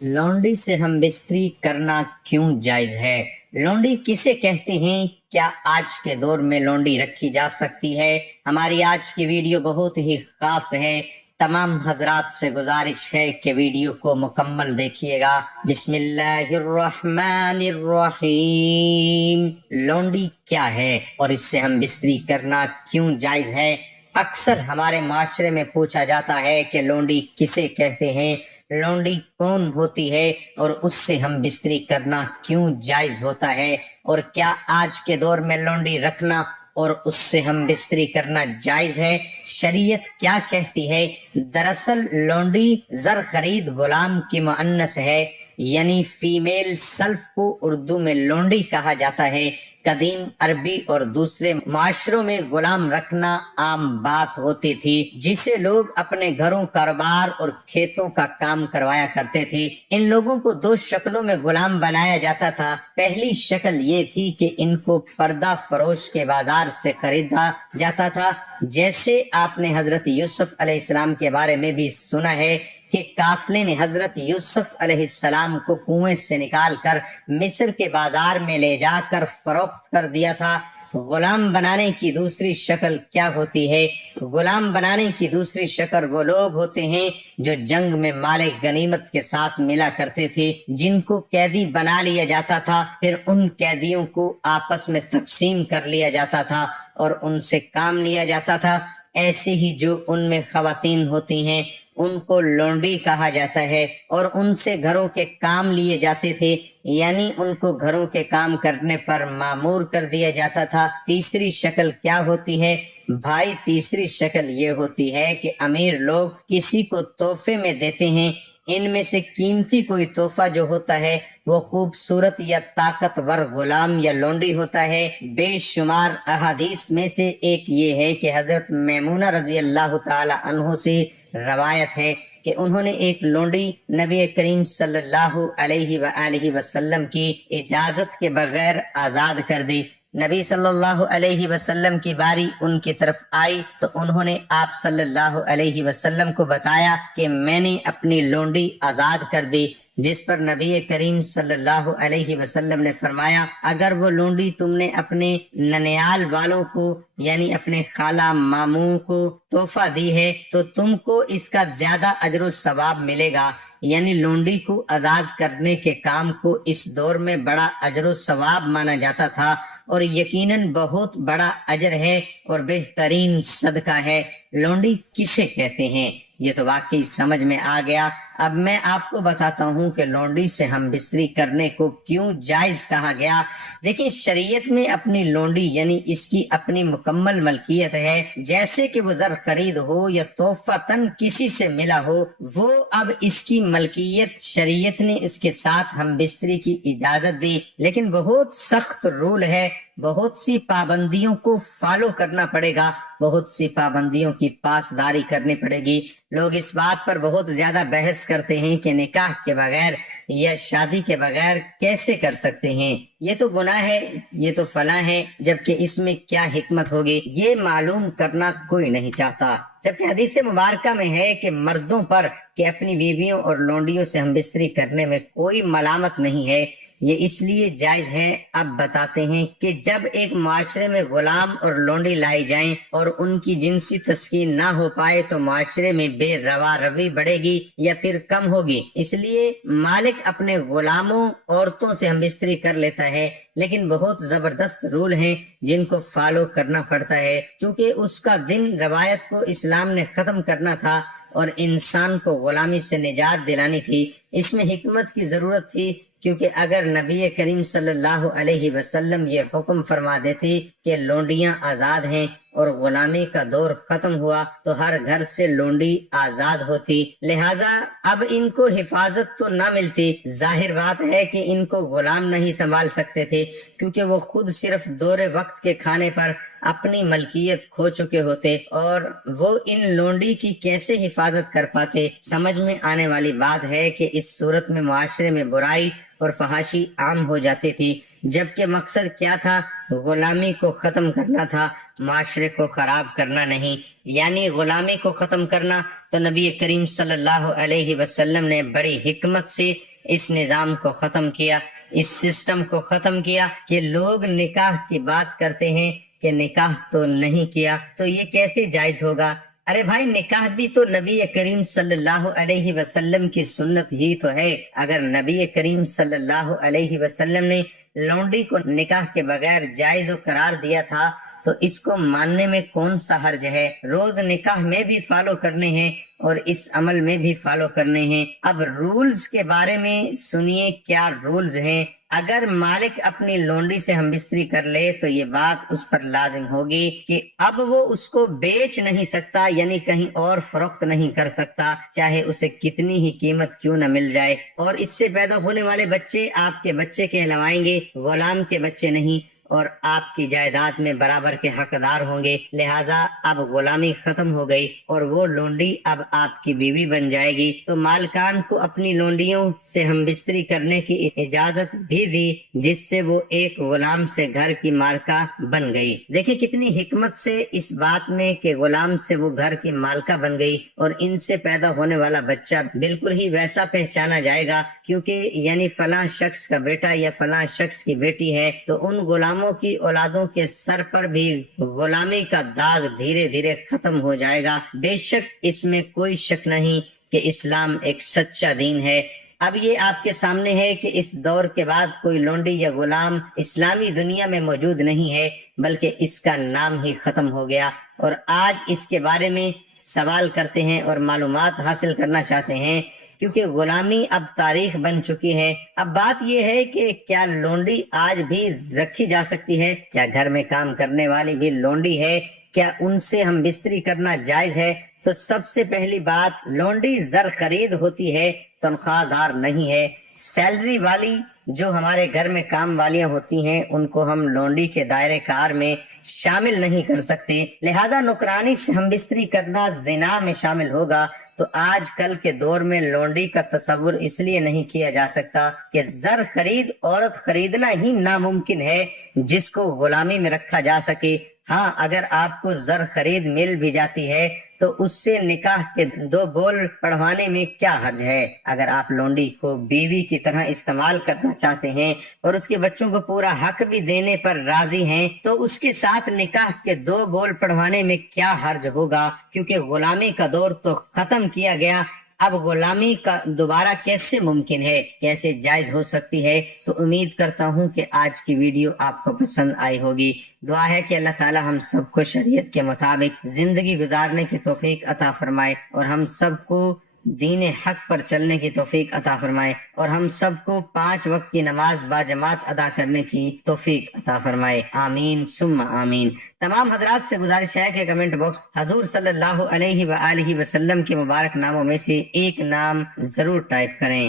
लौंडी से हम बिस्तरी करना क्यों जायज है? लौंडी किसे कहते हैं? क्या आज के दौर में लौंडी रखी जा सकती है? हमारी आज की वीडियो बहुत ही खास है। तमाम हजरात से गुजारिश है कि वीडियो को मुकम्मल देखिएगा। बिस्मिल्लाहिर्रहमानिर्रहीम। लौंडी क्या है और इससे हम बिस्तरी करना क्यों जायज है? अक्सर हमारे माशरे में पूछा जाता है कि लौंडी किसे कहते हैं, लौंडी कौन होती है और उससे हम बिस्तरी करना क्यों जायज होता है, और क्या आज के दौर में लौंडी रखना और उससे हम बिस्तरी करना जायज है? शरीयत क्या कहती है? दरअसल लौंडी जर खरीद गुलाम की मुअन्नस है, यानी फीमेल सल्फ को उर्दू में लौंडी कहा जाता है। कदीम अरबी और दूसरे माशरों में गुलाम रखना आम बात होती थी, जिसे लोग अपने घरों, कारोबार और खेतों का काम करवाया करते थे। इन लोगों को दो शक्लों में गुलाम बनाया जाता था। पहली शक्ल ये थी कि इनको पर्दा फरोश के बाजार से खरीदा जाता था, जैसे आपने हजरत यूसुफ अलैहिस्सलाम के बारे में भी सुना है कि काफिले ने हजरत यूसुफ अलैहिस्सलाम को कुएं से निकालकर मिस्र के बाजार में ले जाकर फरोख्त कर दिया था। गुलाम बनाने की दूसरी शक्ल क्या होती है? गुलाम बनाने की दूसरी शक्ल वो लोग होते हैं जो जंग में माले गनीमत के साथ मिला करते थे, जिनको कैदी बना लिया जाता था। फिर उन कैदियों को आपस में तकसीम कर लिया जाता था और उनसे काम लिया जाता था। ऐसे ही जो उनमें खवातीन होती हैं उनको लौंडी कहा जाता है, और उनसे घरों के काम लिए जाते थे, यानी उनको घरों के काम करने पर मामूर कर दिया जाता था। तीसरी शक्ल क्या होती है भाई? तीसरी शक्ल ये होती है कि अमीर लोग किसी को तोहफे में देते हैं। इनमें से कीमती कोई तोहफा जो होता है वो खूबसूरत या ताकतवर गुलाम या लौंडी होता है। बेशुमार अहादीस में से एक ये है कि हजरत मैमूना रजी अल्लाह ताला अन्हो से रवायत है कि उन्होंने एक लौंडी नबी करीम सल्लल्लाहु अलैहि वसल्लम की इजाजत के बगैर आजाद कर दी। नबी सल्लल्लाहु अलैहि वसल्लम की बारी उनकी तरफ आई तो उन्होंने आप सल्लल्लाहु अलैहि वसल्लम को बताया कि मैंने अपनी लौंडी आजाद कर दी, जिस पर नबी करीम सल्लल्लाहु अलैहि वसल्लम ने फरमाया, अगर वो लौंडी तुमने अपने ननियाल वालों को यानी अपने खाला मामू को तोहफा दी है तो तुमको इसका ज्यादा अजर सवाब मिलेगा। यानी लौंडी को आजाद करने के काम को इस दौर में बड़ा अजर सवाब माना जाता था, और यकीनन बहुत बड़ा अजर है और बेहतरीन सदका है। लौंडी किसे कहते हैं ये तो वाकई समझ में आ गया। अब मैं आपको बताता हूँ कि लौंडी से हम बिस्तरी करने को क्यों जायज कहा गया। देखिए, शरीयत में अपनी लौंडी यानी इसकी अपनी मुकम्मल मलकियत है। जैसे कि वो जर खरीद हो या तोहफतन किसी से मिला हो, वो अब इसकी मलकियत शरीयत ने इसके साथ हम बिस्तरी की इजाजत दी, लेकिन बहुत सख्त रूल है। बहुत सी पाबंदियों को फॉलो करना पड़ेगा, बहुत सी पाबंदियों की पासदारी करनी पड़ेगी। लोग इस बात पर बहुत ज्यादा बहस करते हैं कि निकाह के बगैर या शादी के बगैर कैसे कर सकते हैं, ये तो गुनाह है, ये तो फला है, जबकि इसमें क्या हिकमत होगी ये मालूम करना कोई नहीं चाहता। जबकि हदीस मुबारका में है कि मर्दों पर कि अपनी बीवियों और लौंडियों से हम बिस्तरी करने में कोई मलामत नहीं है। ये इसलिए जायज है। अब बताते हैं कि जब एक माशरे में गुलाम और लौंडी लाई जाएं और उनकी जिनसी तस्कीन ना हो पाए तो माशरे में बेरवा रवी बढ़ेगी या फिर कम होगी। इसलिए मालिक अपने गुलामों औरतों से हम बिस्तरी कर लेता है, लेकिन बहुत जबरदस्त रूल हैं जिनको फॉलो करना पड़ता है। चूंकि उसका दिन रवायत को इस्लाम ने खत्म करना था और इंसान को गुलामी से निजात दिलानी थी। इसमें हिकमत की जरूरत थी, क्योंकि अगर नबी करीम सल्लल्लाहु अलैहि वसल्लम ये हुक्म फरमा देते कि लौंडियां आजाद हैं और गुलामी का दौर खत्म हुआ तो हर घर से लौंडी आजाद होती। लिहाजा अब इनको हिफाजत तो ना मिलती। जाहिर बात है कि इनको गुलाम नहीं संभाल सकते थे, क्योंकि वो खुद सिर्फ दौरे वक्त के खाने पर अपनी मलकियत खो चुके होते, और वो इन लौंडी की कैसे हिफाजत कर पाते। समझ में आने वाली बात है कि इस सूरत में मुआशरे में बुराई और फहाशी आम हो जाती थी। جبکہ مقصد کیا تھا؟ غلامی کو ختم کرنا تھا، معاشرے کو خراب کرنا نہیں۔ یعنی غلامی کو ختم کرنا تو نبی کریم صلی اللہ علیہ وسلم نے بڑی حکمت سے اس نظام کو ختم کیا، اس سسٹم کو ختم کیا کہ لوگ نکاح کی بات کرتے ہیں کہ نکاح تو نہیں کیا تو یہ کیسے جائز ہوگا؟ ارے بھائی، نکاح بھی تو نبی کریم صلی اللہ علیہ وسلم کی سنت ہی تو ہے۔ اگر نبی کریم صلی اللہ علیہ وسلم نے لونڈی کو نکاح کے بغیر جائز و قرار دیا تھا تو اس کو ماننے میں کون سا حرج ہے؟ روز نکاح میں بھی فالو کرنے ہیں اور اس عمل میں بھی فالو کرنے ہیں۔ اب رولز کے بارے میں سنیے کیا رولز ہیں۔ اگر مالک اپنی لونڈی سے ہم بستری کر لے تو یہ بات اس پر لازم ہوگی کہ اب وہ اس کو بیچ نہیں سکتا، یعنی کہیں اور فروخت نہیں کر سکتا، چاہے اسے کتنی ہی قیمت کیوں نہ مل جائے۔ اور اس سے پیدا ہونے والے بچے آپ کے بچے کہلوائیں گے، غلام کے بچے نہیں، اور آپ کی جائیداد میں برابر کے حقدار ہوں گے۔ لہٰذا اب غلامی ختم ہو گئی اور وہ لونڈی اب آپ کی بیوی بن جائے گی۔ تو مالکان کو اپنی لونڈیوں سے ہم بستری کرنے کی اجازت بھی دی، جس سے وہ ایک غلام سے گھر کی مالکہ بن گئی۔ دیکھیں کتنی حکمت سے اس بات میں کہ غلام سے وہ گھر کی مالکہ بن گئی، اور ان سے پیدا ہونے والا بچہ بالکل ہی ویسا پہچانا جائے گا، کیونکہ یعنی فلاں شخص کا بیٹا یا فلاں شخص کی بیٹی ہے، تو ان غلاموں کی اولادوں کے سر پر بھی غلامی کا داغ دھیرے دھیرے ختم ہو جائے گا۔ بے شک اس میں کوئی شک نہیں کہ اسلام ایک سچا دین ہے۔ اب یہ آپ کے سامنے ہے کہ اس دور کے بعد کوئی لونڈی یا غلام اسلامی دنیا میں موجود نہیں ہے، بلکہ اس کا نام ہی ختم ہو گیا۔ اور آج اس کے بارے میں سوال کرتے ہیں اور معلومات حاصل کرنا چاہتے ہیں، کیونکہ غلامی اب تاریخ بن چکی ہے۔ اب بات یہ ہے کہ کیا لونڈی آج بھی رکھی جا سکتی ہے؟ کیا گھر میں کام کرنے والی بھی لونڈی ہے؟ کیا ان سے ہم بستری کرنا جائز ہے؟ تو سب سے پہلی بات، لونڈی زر خرید ہوتی ہے، تنخواہ دار نہیں ہے۔ سیلری والی جو ہمارے گھر میں کام والیاں ہوتی ہیں، ان کو ہم لونڈی کے دائرے کار میں شامل نہیں کر سکتے، لہذا نوکرانی سے ہم بستری کرنا زنا میں شامل ہوگا۔ تو آج کل کے دور میں لونڈی کا تصور اس لیے نہیں کیا جا سکتا کہ زر خرید عورت خریدنا ہی ناممکن ہے جس کو غلامی میں رکھا جا سکے۔ ہاں، اگر آپ کو زر خرید مل بھی جاتی ہے تو اس سے نکاح کے 2 بول پڑھوانے میں کیا حرج ہے؟ اگر آپ لونڈی کو بیوی کی طرح استعمال کرنا چاہتے ہیں اور اس کے بچوں کو پورا حق بھی دینے پر راضی ہیں تو اس کے ساتھ نکاح کے 2 بول پڑھوانے میں کیا حرج ہوگا؟ کیونکہ غلامی کا دور تو ختم کیا گیا، اب غلامی کا دوبارہ کیسے ممکن ہے، کیسے جائز ہو سکتی ہے؟ تو امید کرتا ہوں کہ آج کی ویڈیو آپ کو پسند آئی ہوگی۔ دعا ہے کہ اللہ تعالی ہم سب کو شریعت کے مطابق زندگی گزارنے کی توفیق عطا فرمائے، اور ہم سب کو دین حق پر چلنے کی توفیق عطا فرمائے، اور ہم سب کو 5 وقت کی نماز باجماعت ادا کرنے کی توفیق عطا فرمائے۔ آمین ثم آمین۔ تمام حضرات سے گزارش ہے کہ کمنٹ باکس حضور صلی اللہ علیہ وآلہ وسلم کے مبارک ناموں میں سے ایک نام ضرور ٹائپ کریں۔